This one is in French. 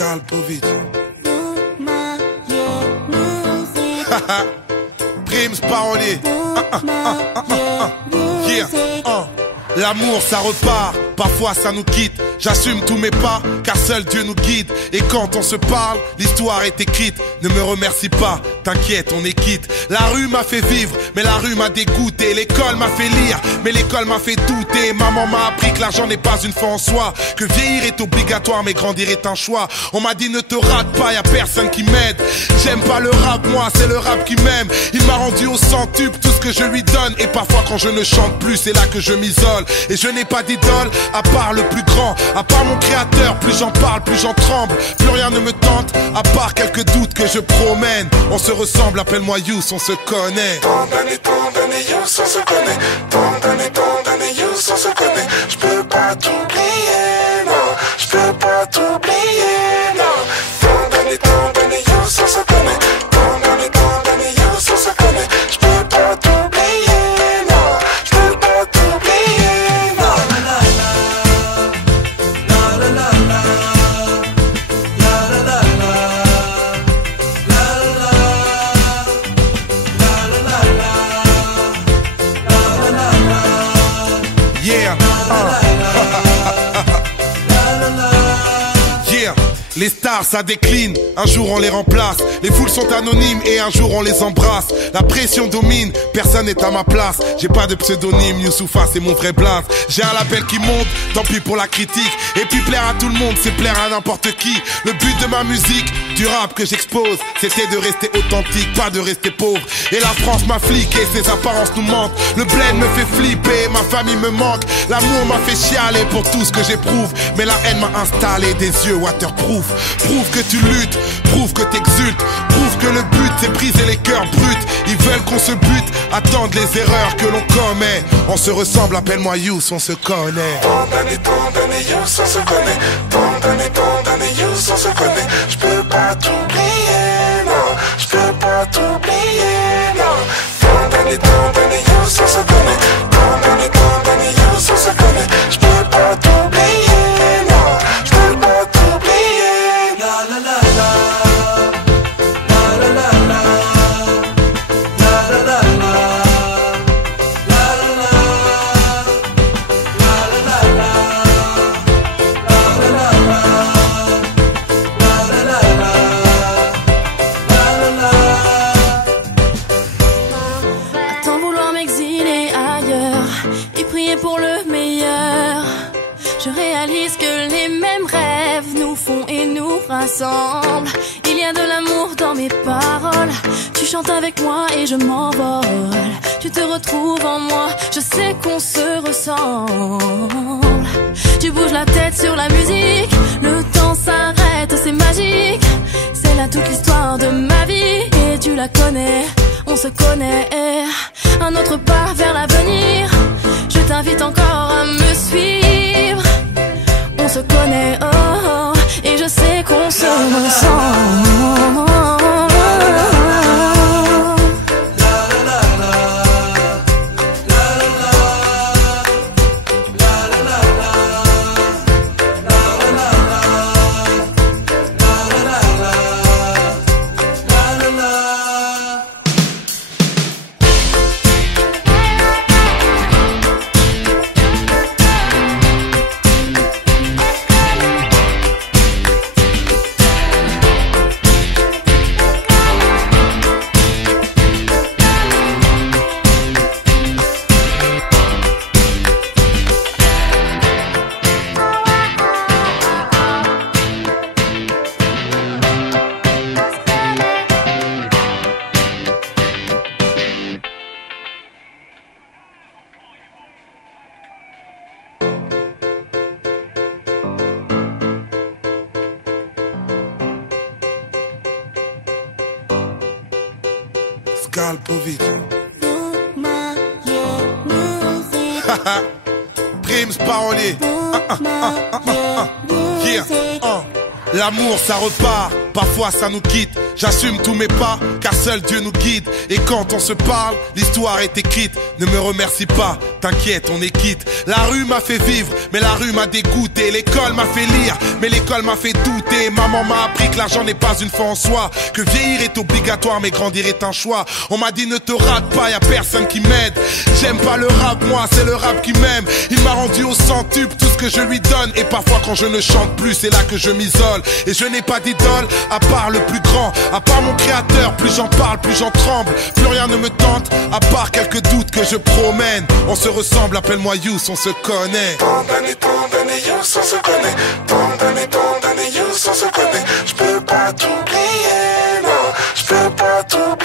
Skalpovic. Prims parolier. Yeah. L'amour ça repart, parfois ça nous quitte. J'assume tous mes pas, car seul Dieu nous guide. Et quand on se parle, l'histoire est écrite. Ne me remercie pas, t'inquiète, on est quitte. La rue m'a fait vivre, mais la rue m'a dégoûté. L'école m'a fait lire, mais l'école m'a fait douter. Maman m'a appris que l'argent n'est pas une fin en soi, que vieillir est obligatoire, mais grandir est un choix. On m'a dit ne te rate pas, y'a personne qui m'aide. J'aime pas le rap, moi, c'est le rap qui m'aime. Il m'a rendu au centuple tout ce que je lui donne. Et parfois quand je ne chante plus, c'est là que je m'isole. Et je n'ai pas d'idole, à part le plus grand, à part mon créateur. Plus j'en parle, plus j'en tremble. Plus rien ne me tente, à part quelques doutes que je promène. On se ressemble, appelle-moi Youss, on se connaît. Tant d'années, Youss, on se connaît. Tant d'années, Youss, on se connaît. Je peux pas t'oublier, non. Je peux pas t'oublier, non. Tant d'années, Youss, on se connaît. Tant d'années, Youss, on se connaît. Je peux pas t'oublier, non. Je peux pas t'oublier, non. Yeah. Yeah. Les stars ça décline, un jour on les remplace. Les foules sont anonymes et un jour on les embrasse. La pression domine, personne n'est à ma place. J'ai pas de pseudonyme, Youssoufa c'est mon vrai blaze. J'ai un label qui monte, tant pis pour la critique. Et puis plaire à tout le monde, c'est plaire à n'importe qui. Le but de ma musique, du rap que j'expose, c'était de rester authentique, pas de rester pauvre. Et la France m'a fliqué, ses apparences nous mentent. Le bled me fait flipper, ma famille me manque. L'amour m'a fait chialer pour tout ce que j'éprouve. Mais la haine m'a installé des yeux waterproof. Prouve que tu luttes, prouve que t'exultes. Prouve que le but c'est briser les cœurs bruts. Ils veulent qu'on se bute, attendent les erreurs que l'on commet. On se ressemble, appelle-moi Youss, on se connaît. Tant d'années, Youss, on se connaît. Tant d'années, Youss, on se connaît. Je peux pas t'oublier, non. Je peux pas t'oublier, non. Tant d'années, Youss, on se connaît. Tant d'années, Youss, on se connaît. Je peux pas t'oublier, non. Je peux pas t'oublier. La la la la. La la la la. La la la la. La la la. La la la la. La la la la. La la la la. La la la. À tant vouloir m'exiler ailleurs et prier pour le meilleur, je réalise que les mêmes rêves nous font et nous rassemblent. Il y a de l'amour dans mes paroles. Tu chantes avec moi et je m'envole. Tu te retrouves en moi, je sais qu'on se ressemble. Tu bouges la tête sur la musique, le temps s'arrête, c'est magique. C'est là toute l'histoire de ma vie et tu la connais, on se connaît. Un autre pas vers l'avenir, je t'invite encore à me suivre. On se connaît, oh, oh, et je sais qu'on se ressemble. Skalpovic. Prims parolier. Yeah. L'amour ça repart, parfois ça nous quitte. J'assume tous mes pas, car seul Dieu nous guide. Et quand on se parle, l'histoire est écrite. Ne me remercie pas, t'inquiète, on est quitte. La rue m'a fait vivre, mais la rue m'a dégoûté. L'école m'a fait lire, mais l'école m'a fait douter. Maman m'a appris que l'argent n'est pas une fin en soi, que vieillir est obligatoire, mais grandir est un choix. On m'a dit ne te rate pas, y'a personne qui m'aide. J'aime pas le rap, moi, c'est le rap qui m'aime. Il m'a rendu au centuple tout ce que je lui donne. Et parfois quand je ne chante plus, c'est là que je m'isole. Et je n'ai pas d'idole, à part le plus grand, à part mon créateur. Plus j'en parle, plus j'en tremble. Plus rien ne me tente, à part quelques doutes que je promène. On se ressemble, appelle-moi Youss, on se connaît. Tant d'années, Youss, on se connaît. Tant d'années, Youss, on se connaît. J'peux pas t'oublier, non, j'peux pas t'oublier.